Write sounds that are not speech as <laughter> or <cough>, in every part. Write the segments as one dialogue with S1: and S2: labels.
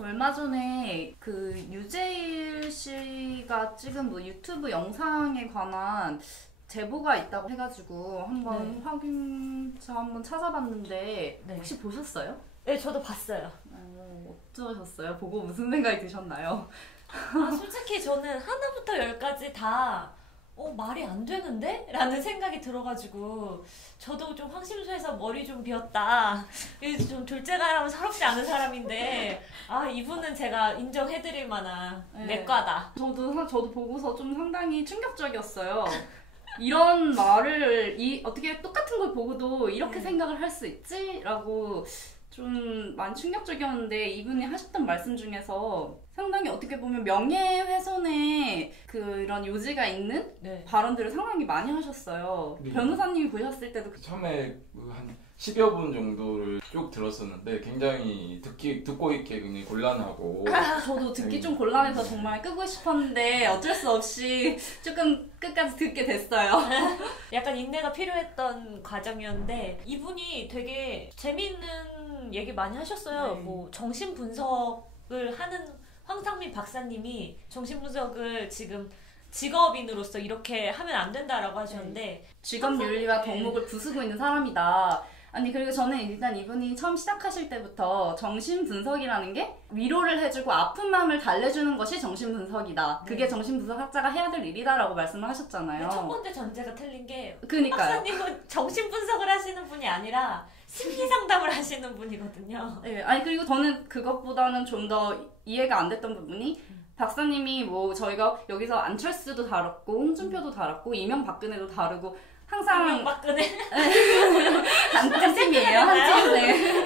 S1: 얼마 전에 그 유재일 씨가 찍은 뭐 유튜브 영상에 관한 제보가 있다고 해가지고 한번 네. 확인 저 한번 찾아봤는데 네. 혹시 보셨어요?
S2: 네, 저도 봤어요.
S1: 어, 어쩌셨어요? 보고 무슨 생각이 드셨나요?
S2: 아, 솔직히 저는 하나부터 열까지 다 어, 말이 안 되는데? 라는 음. 생각이 들어가지고, 저도 좀황심수에서 머리 좀 비었다. 좀 둘째가라면 서럽지 않은 사람인데, 아, 이분은 제가 인정해드릴 만한 네. 내과다.
S1: 저도, 저도 보고서 좀 상당히 충격적이었어요. 이런 말을, 이, 어떻게 똑같은 걸 보고도 이렇게 음. 생각을 할 수 있지? 라고 좀 많이 충격적이었는데 이분이 하셨던 말씀 중에서 상당히 어떻게 보면 명예훼손에 그런 요지가 있는 네. 발언들을 상당히 많이 하셨어요. 네. 변호사님이 보셨을 때도
S3: 처음에 뭐한 10여 분 정도를 쭉 들었었는데 굉장히 듣기, 듣고 있기에 굉장히 곤란하고
S1: 아, 저도 듣기 네. 좀 곤란해서 정말 끄고 싶었는데 어쩔 수 없이 조금 끝까지 듣게 됐어요
S2: 약간 인내가 필요했던 과정이었는데 이분이 되게 재밌는 얘기 많이 하셨어요. 네. 뭐 정신 분석을 하는 황상민 박사님이 정신 분석을 지금 직업인으로서 이렇게 하면 안 된다라고 하셨는데 네.
S1: 직업 황상민. 윤리와 덕목을 부수고 네. 있는 사람이다. 아니 그리고 저는 일단 이분이 처음 시작하실 때부터 정신 분석이라는 게 위로를 해주고 아픈 마음을 달래주는 것이 정신 분석이다. 네. 그게 정신 분석 학자가 해야 될 일이다라고 말씀을 하셨잖아요.
S2: 첫 번째 전제가 틀린 게황황 박사님은 정신 분석을 하시는 분이 아니라 심리 상담을 하시는 분이거든요.
S1: 네, 아니 그리고 저는 그것보다는 좀 더 이해가 안 됐던 부분이 음. 박사님이 뭐 저희가 여기서 안철수도 다뤘고 홍준표도 음. 다뤘고 이명박근혜도 다루고 항상 이명박근혜 한팀이에요 한팀네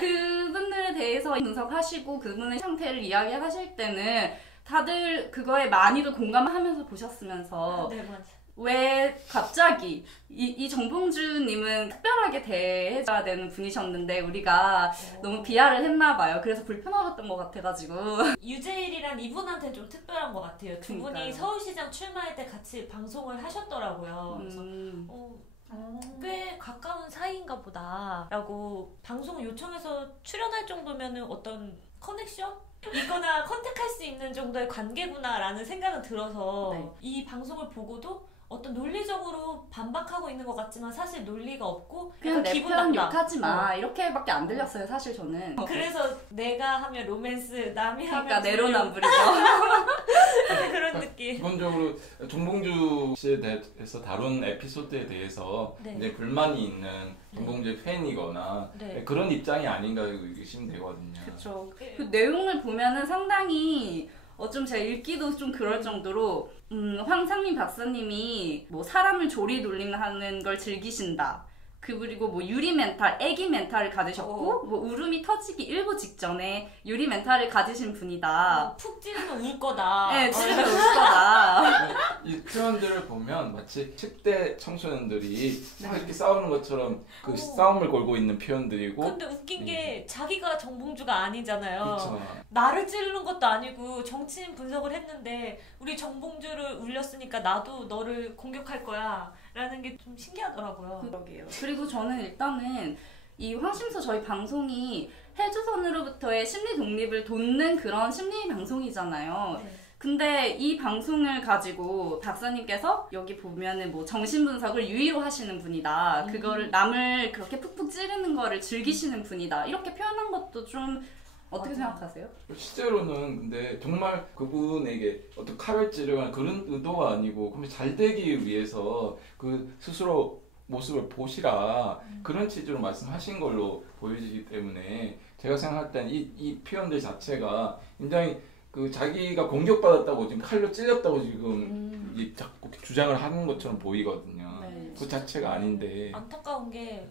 S1: 그분들에 대해서 분석하시고 그분의 상태를 이야기하실 때는 다들 그거에 많이도 공감하면서 보셨으면서 아, 네 맞아요. 왜 갑자기 이, 이 정봉주님은 특별하게 대해줘야 되는 분이셨는데 우리가 어. 너무 비하를 했나 봐요. 그래서 불편하셨던 것 같아가지고
S2: 유재일이랑 이분한테 좀 특별한 것 같아요. 두 그러니까요. 분이 서울시장 출마할 때 같이 방송을 하셨더라고요. 음. 어, 꽤 가까운 사이인가 보다라고 방송 요청해서 출연할 정도면 어떤 커넥션? 있거나 <laughs> 컨택할 수 있는 정도의 관계구나라는 생각은 들어서 네. 이 방송을 보고도 어떤 논리적으로 반박하고 있는 것 같지만 사실 논리가 없고
S1: 그냥 그러니까 기분 욕하지 마 음. 이렇게밖에 안 들렸어요 네. 사실 저는
S2: 어, 그래서 내가 하면 로맨스 남이 그까 하면
S1: 그러니까 내로남불이죠
S2: <laughs> <laughs> 그런, 그런 느낌
S3: 기본적으로 동봉주 씨에 대해서 다룬 에피소드에 대해서 네. 이제 불만이 있는 동봉주의 팬이거나 네. 그런 입장이 아닌가 의심되거든요
S1: 그렇죠 그 내용을 보면은 상당히 어쩜 제가 읽기도 좀 그럴 음. 정도로 음, 황상민 박사님이 뭐 사람을 조리돌림하는 걸 즐기신다. 그 그리고뭐 유리 멘탈, 애기 멘탈을 가지셨고 어. 뭐 울음이 터지기 일부 직전에 유리 멘탈을 가지신 분이다. 어,
S2: 푹 찌르면 울 거다.
S1: <laughs> 네, 울 거다.
S3: 이 표현들을 보면 마치 1대 청소년들이 진짜. 이렇게 싸우는 것처럼 그 오. 싸움을 걸고 있는 표현들이고
S2: 근데 웃긴 게 네. 자기가 정봉주가 아니잖아요 그렇죠. 나를 찌르는 것도 아니고 정치인 분석을 했는데 우리 정봉주를 울렸으니까 나도 너를 공격할 거야 라는 게 좀 신기하더라고요
S1: 그러게요 그리고 저는 일단은 이 황심서 저희 방송이 해주선으로부터의 심리 독립을 돕는 그런 심리 방송이잖아요 네. 근데 이 방송을 가지고 박사님께서 여기 보면은 뭐 정신분석을 유의로 하시는 분이다. 음. 그걸 남을 그렇게 푹푹 찌르는 거를 즐기시는 분이다. 이렇게 표현한 것도 좀 어떻게 맞아요. 생각하세요?
S3: 실제로는 근데 정말 그분에게 어떤 칼을 찌르는 그런 의도가 아니고 그럼 잘 되기 위해서 그 스스로 모습을 보시라 음. 그런 취지로 말씀하신 걸로 보여지기 때문에 제가 생각할 때는 이, 이 표현들 자체가 굉장히 그 자기가 공격받았다고 어. 지금 칼로 찔렸다고 지금 음. 자꾸 주장을 하는 것처럼 보이거든요. 알지. 그 자체가 아닌데.
S2: 안타까운 게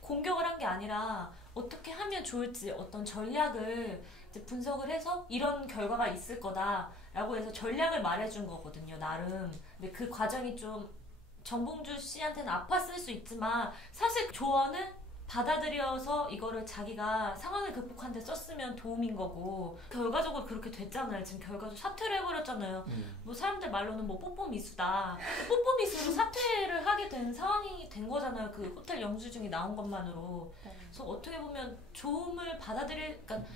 S2: 공격을 한 게 아니라 어떻게 하면 좋을지 어떤 전략을 분석을 해서 이런 결과가 있을 거다라고 해서 전략을 말해준 거거든요, 나름. 근데 그 과정이 좀 정봉주 씨한테는 아팠을 수 있지만 사실 조언은 받아들여서 이거를 자기가 상황을 극복하는 데 썼으면 도움인 거고 결과적으로 그렇게 됐잖아요 지금 결과적으로 사퇴를 해버렸잖아요 뭐 사람들 말로는 뭐 뽀뽀 미수다 뽀뽀 미수로 사퇴를 하게 된 상황이 된 거잖아요 그 호텔 영수증이 나온 것만으로 그래서 어떻게 보면 좋음을 받아들일 그러니까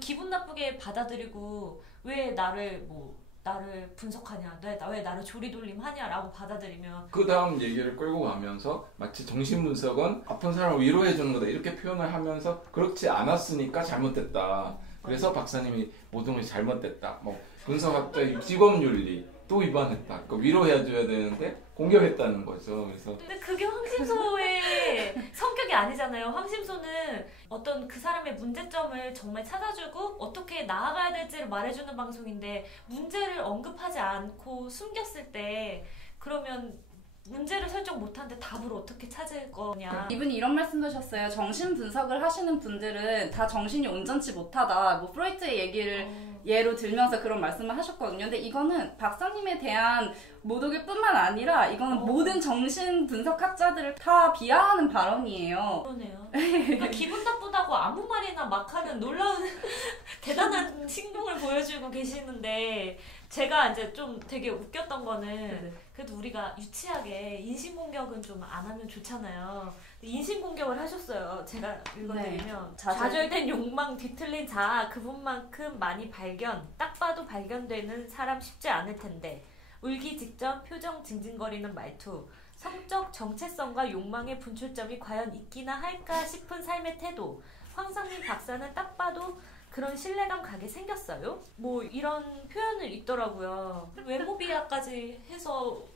S2: 기분 나쁘게 받아들이고 왜 나를 뭐 나를 분석하냐, 왜, 왜 나를 조리돌림하냐라고 받아들이면
S3: 그 다음 얘기를 끌고 가면서 마치 정신분석은 아픈 사람을 위로해 주는 거다 이렇게 표현을 하면서 그렇지 않았으니까 잘못됐다. <laughs> 그래서 어. 박사님이 모든 것 잘못됐다. 뭐 군사학자의 직업 윤리 또 위반했다. 그 위로해 줘야 되는데 공격했다는 거죠. 그래서
S2: 근데 그게 황심소의 <laughs> 성격이 아니잖아요. 황심소는 어떤 그 사람의 문제점을 정말 찾아주고 어떻게 나아가야 될지를 말해주는 방송인데 문제를 언급하지 않고 숨겼을 때 그러면 문제를 설정 못하는데 답을 어떻게 찾을 거냐
S1: 이분이 이런 말씀도 하셨어요 정신 분석을 하시는 분들은 다 정신이 온전치 못하다 브로이트의 뭐 얘기를 예로 들면서 그런 말씀을 하셨거든요 근데 이거는 박사님에 대한 모독일 뿐만 아니라 이거는 어. 모든 정신 분석학자들을 다 비하하는 발언이에요
S2: 그러네요 그러니까 기분 나쁘다고 아무 말이나 막 하는 놀라운 <laughs> 대단한 신동을 <laughs> 보여주고 계시는데 제가 이제 좀 되게 웃겼던 거는 네, 네. 그래도 우리가 유치하게 인신 공격은 좀 안 하면 좋잖아요. 인신 공격을 하셨어요. 제가 읽어드리면 네. 자세... 좌절. 된 욕망 뒤틀린 자 그분만큼 많이 발견 딱 봐도 발견되는 사람 쉽지 않을 텐데 울기 직접 표정 징징거리는 말투. 성적 정체성과 욕망의 분출점이 과연 있기나 할까 싶은 삶의 태도. 황상민 박사는 딱 봐도 그런 신뢰감 가게 생겼어요? 뭐 이런 표현을 있더라고요. 외모 비하까지 해서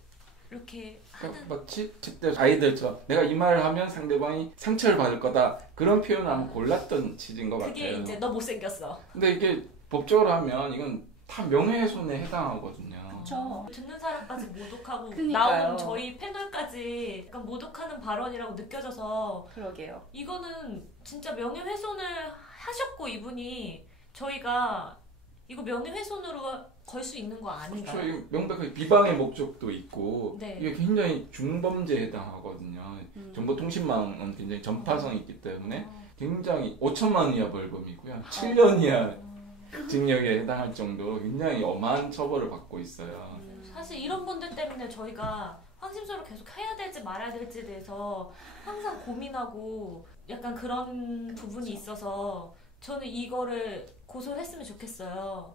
S2: 이렇게 하는 하든...
S3: 마치 그러니까 그때 아이들처 내가 이 말을 하면 상대방이 상처를 받을 거다 그런 표현을 아마 골랐던 취지인 것 그게
S2: 같아요. 그게 이제 너 못 생겼어.
S3: 근데 이게 법적으로 하면 이건 다 명예훼손에 해당하거든요.
S2: 죠 그렇죠. 듣는 사람까지 모독하고 그니까요. 나온 저희 패널까지 모독하는 발언이라고 느껴져서 그러게요. 이거는 진짜 명예훼손을 하셨고 이분이 음. 저희가 이거 명예훼손으로 걸 수 있는 거 아닌가?
S3: 그명백하 그렇죠. 비방의 목적도 있고 네. 이게 굉장히 중범죄에 해당하거든요. 음. 정보통신망은 굉장히 전파성이 있기 때문에 음. 굉장히 5천만 이하 벌금이고요. 7년 이하 음. 징역에 해당할 정도 로 굉장히 엄한 처벌을 받고 있어요. 음,
S2: 사실 이런 분들 때문에 저희가 황심소를 계속 해야 될지 말아야 될지 대해서 항상 고민하고 약간 그런 부분이 있어서 저는 이거를 고소를 했으면 좋겠어요.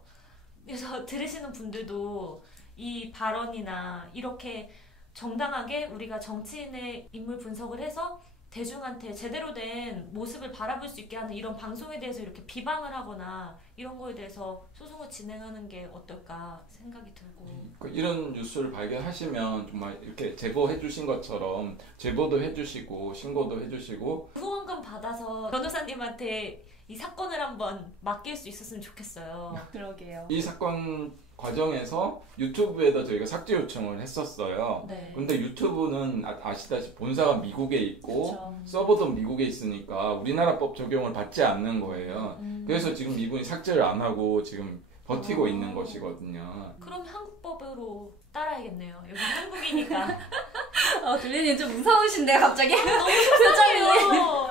S2: 그래서 들으시는 분들도 이 발언이나 이렇게 정당하게 우리가 정치인의 인물 분석을 해서 대중한테 제대로 된 모습을 바라볼 수 있게 하는 이런 방송에 대해서 이렇게 비방을 하거나 이런 거에 대해서 소송을 진행하는 게 어떨까 생각이 들고
S3: 이런 뉴스를 발견하시면 정말 이렇게 제보해 주신 것처럼 제보도 해 주시고 신고도 해 주시고
S2: 후원금 받아서 변호사님한테 이 사건을 한번 맡길 수 있었으면 좋겠어요
S1: 그러게요 <laughs>
S3: 이 사건 과정에서 유튜브에다 저희가 삭제 요청을 했었어요. 네. 근데 유튜브는 아시다시피 본사가 미국에 있고 그쵸. 서버도 미국에 있으니까 우리나라 법 적용을 받지 않는 거예요. 음. 그래서 지금 미국이 삭제를 안 하고 지금 버티고 어... 있는 것이거든요.
S2: 그럼 한국법으로 따라야겠네요. 여기 한국이니까.
S1: <laughs> 어, 둘리님 좀 무서우신데 요 갑자기?
S2: 너무 무서워요.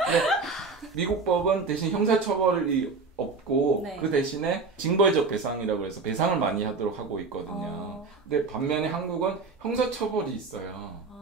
S3: 미국 법은 대신 형사처벌이 없고 네. 그 대신에 징벌적 배상이라고 해서 배상을 많이 하도록 하고 있거든요. 어... 근데 반면에 한국은 형사 처벌이 있어요. 어...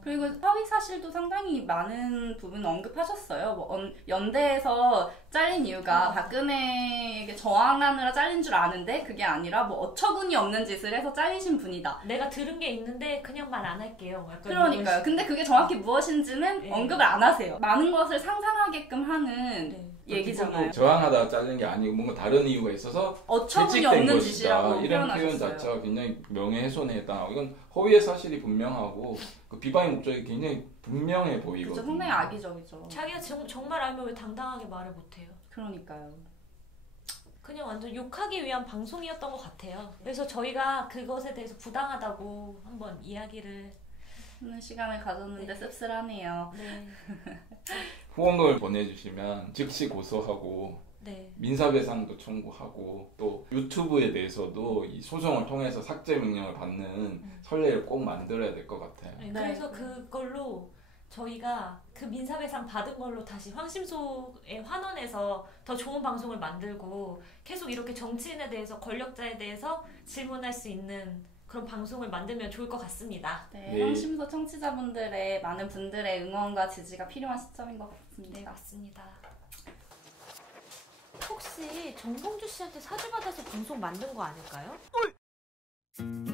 S1: 그리고 사위 사실도 상당히 많은 부분 언급하셨어요. 뭐 연대에서 잘린 이유가 박근혜에게 어... 저항하느라 잘린 줄 아는데 그게 아니라 뭐 어처구니 없는 짓을 해서 잘리신 분이다.
S2: 내가 들은 게 있는데 그냥 말 안 할게요.
S1: 그러니까요. 무엇이... 근데 그게 정확히 무엇인지는 네. 언급을 안 하세요. 많은 것을 상상하게끔 하는 네. 얘기잖아요.
S3: 저항하다 짜르는게 아니고 뭔가 다른 이유가 있어서
S1: 어처구니 이라 이런 표현 하셨어요.
S3: 자체가 굉장명예훼손했다 이건 허위의 사실이 분명하고 그 비방의 목적이 굉장히 분명해 보이고
S1: 상당히 악의적이죠.
S2: 자기가 정말 알면 왜 당당하게 말을 못해요?
S1: 그러니까요.
S2: 그냥 완전 욕하기 위한 방송이었던 것 같아요. 그래서 저희가 그것에 대해서 부당하다고 한번 이야기를
S1: 하는 시간을 가졌는데 네. 씁쓸하네요. 네.
S3: <laughs> 후원금을 보내주시면 즉시 고소하고 네. 민사배상도 청구하고 또 유튜브에 대해서도 이 소송을 통해서 삭제 명령을 받는 선례를 꼭 만들어야 될 것 같아
S2: 네. 그래서 그걸로 저희가 그 민사배상 받은 걸로 다시 황심소에 환원해서 더 좋은 방송을 만들고 계속 이렇게 정치인 대해서 권력자에 대해서 질문할 수 있는 그런 방송을 만들면 좋을 것 같습니다.
S1: 네, 네. 심서 청취자분들의 많은 분들의 응원과 지지가 필요한 시점인 것 같습니다.
S2: 네, 습니다 혹시 정봉주 씨한테 사주 받아서 방송 만든 거 아닐까요? 어이!